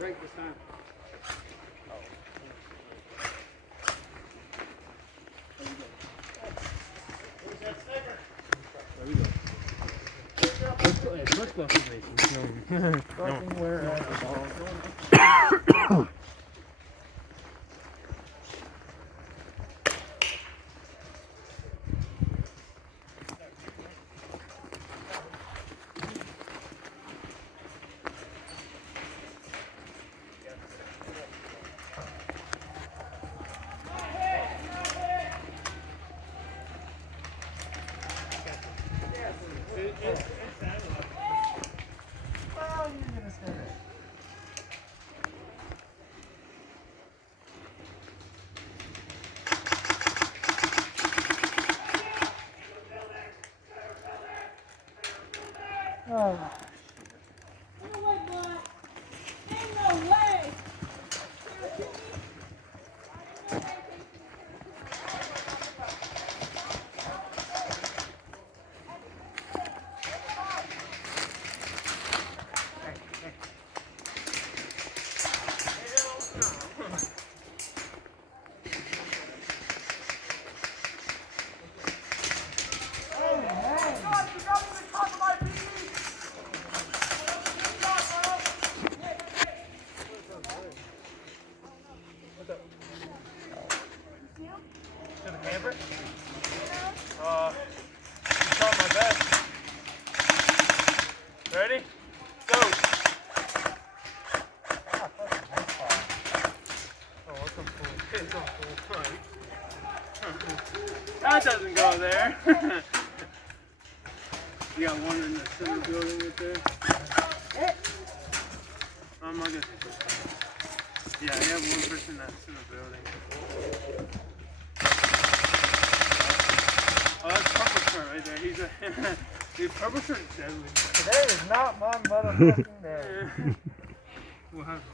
Right this time. There we go. Let's go racing. Fucking where at the ball. Oh. Ready? Go! That doesn't go there. You got one in the center building right there. I'm not gonna take this. Yeah, you have one person that's in the building. Oh, that's purple shirt right there. He's a dude, purple shirt is deadly. Today is not my motherfucking day. What happened?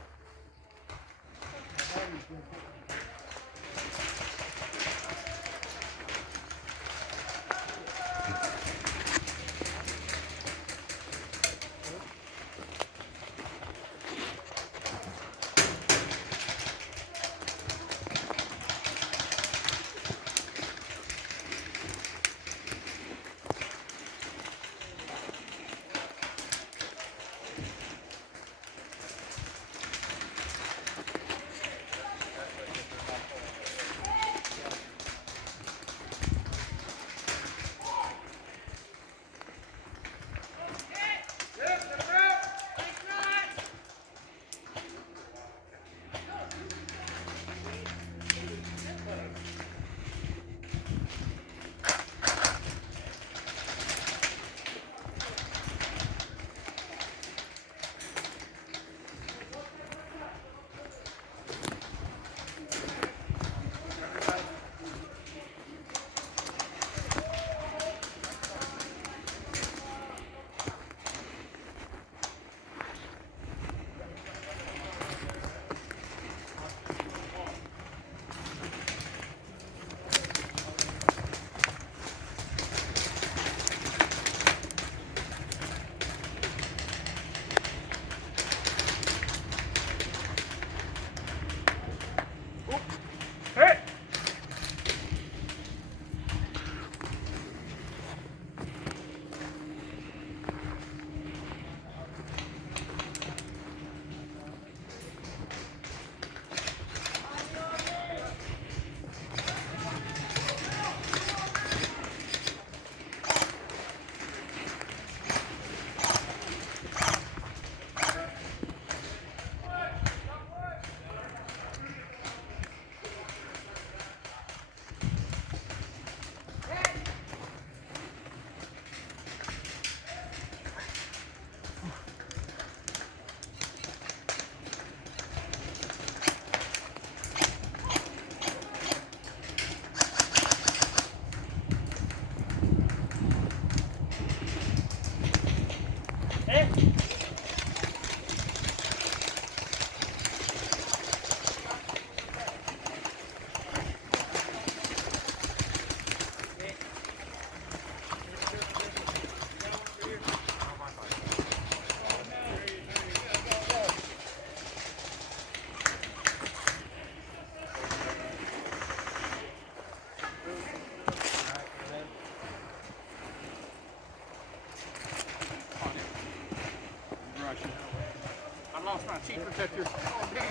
I lost my cheek protector. Oh damn.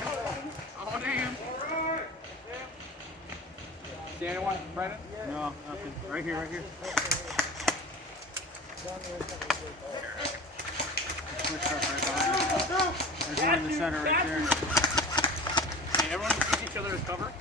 Oh damn. See anyone, Brandon? No, nothing. Right here, right here. Switch up right behind you. There's one in the center right there. Hey, everyone can use each other as cover.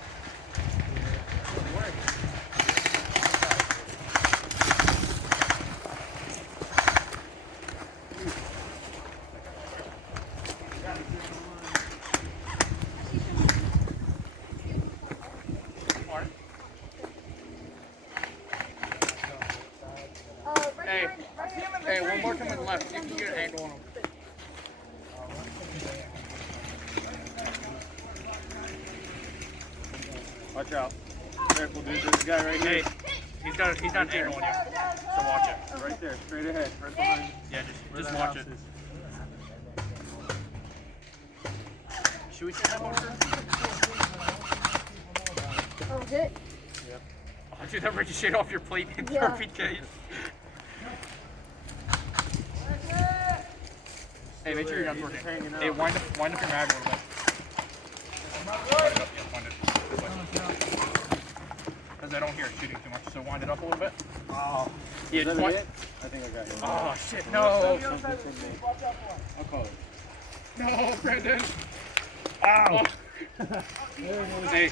Hey, one more coming left. You can get an angle on him. Watch out. Careful, dude. There's a guy right here. Hey, he's got an angle on you. So watch it. Right there, straight ahead, right behind you. Yeah, just watch it. Should we take that motor? Oh, is it? Yeah. Oh, dude, that ricocheted off your plate in Yeah. perfect case. Hey, make sure your gun's working. Hey, wind up your mag a little bit. Wind it. Because I don't hear it shooting too much, so wind it up a little bit. Oh. Yeah, just wind. I think I got it. Oh, shit, no. I'll call it. No, Brandon. Ow. Oh. Hey,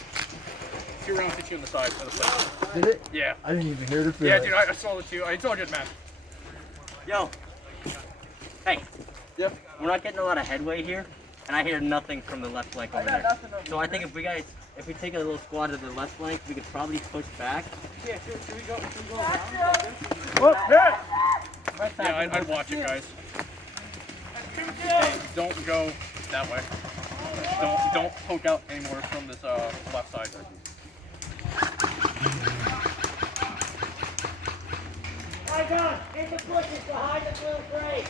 2 rounds hit you on the side of the plate. Did it? Yeah. I didn't even hear the feeling. Yeah, dude, I saw it too. I told you it, man. Yo. Hey. Yep. We're not getting a lot of headway here, and I hear nothing from the left flank over there. So I think if we take a little squad to the left flank, we could probably push back. Yeah, should we go around? Whoop, yeah. Yeah, I'd watch it, guys. Hey, don't go that way. Don't poke out anymore from this left side. My God, get the bushes behind the blue crate.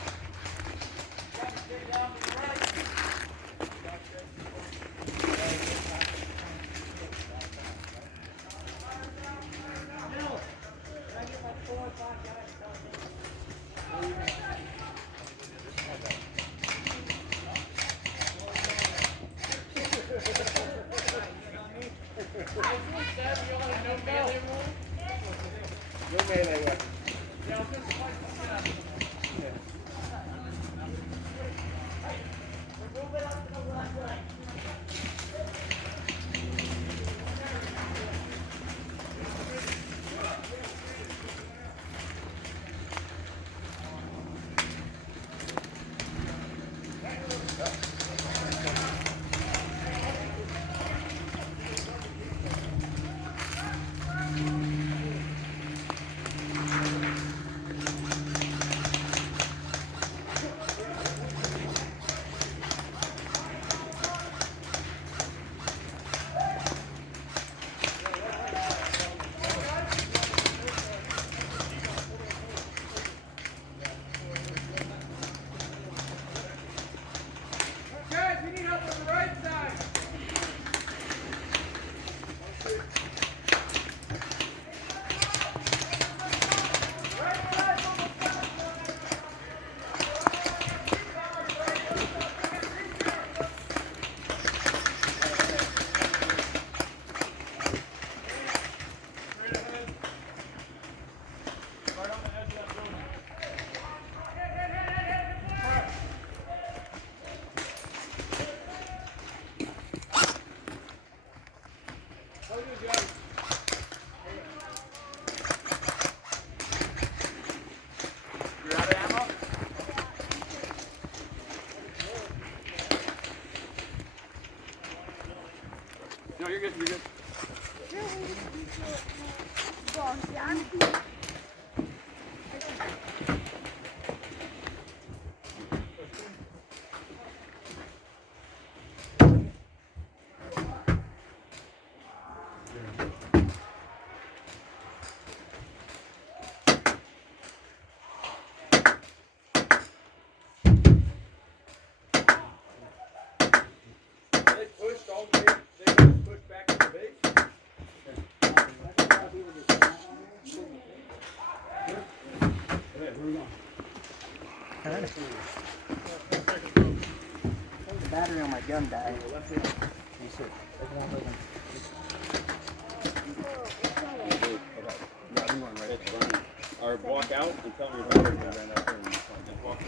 The battery on my gun died. Or walk out and tell me your battery ran out there. Just walk in.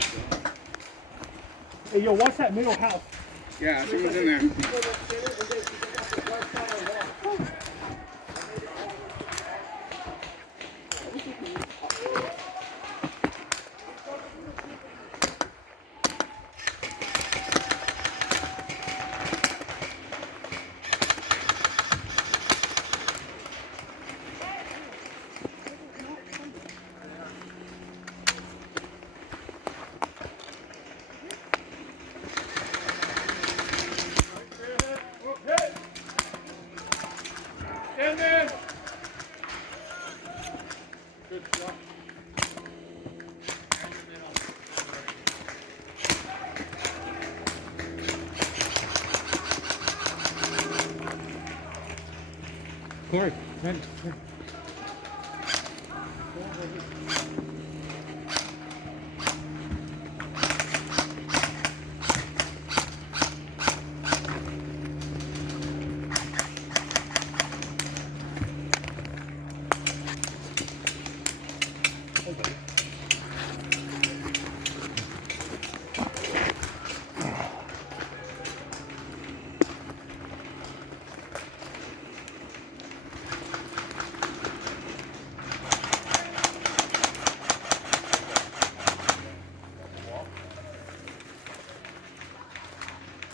Hey, yo, watch that middle house. Yeah, someone's in there. Stand there. Good shot. Corey, man.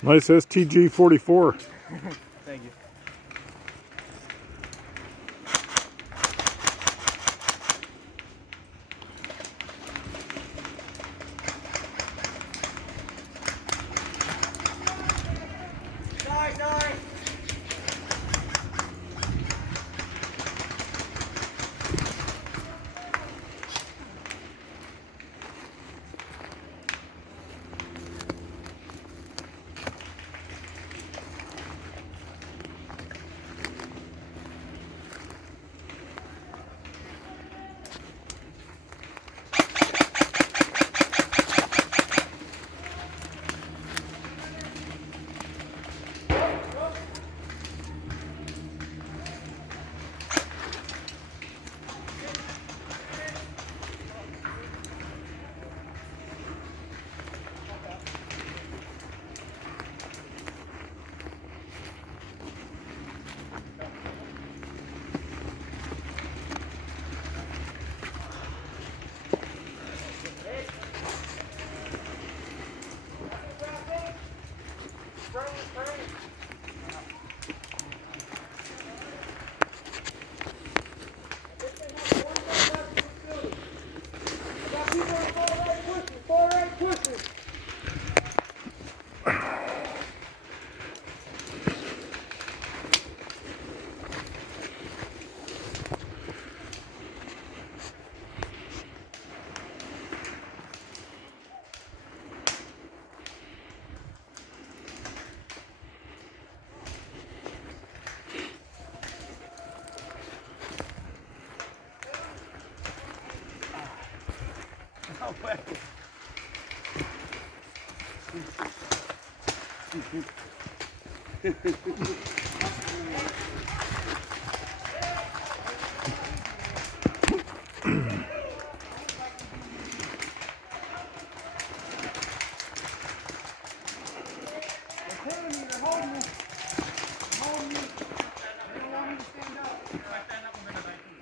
Nice STG 44. Thank you. Sorry.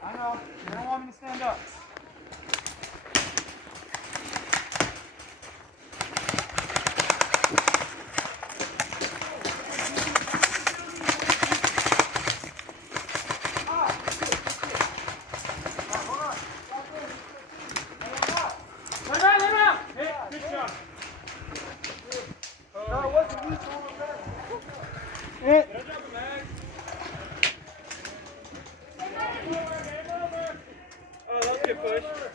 I know. You don't want me to stand up. Hey, good shot. No, it wasn't you. Oh, that's a good push.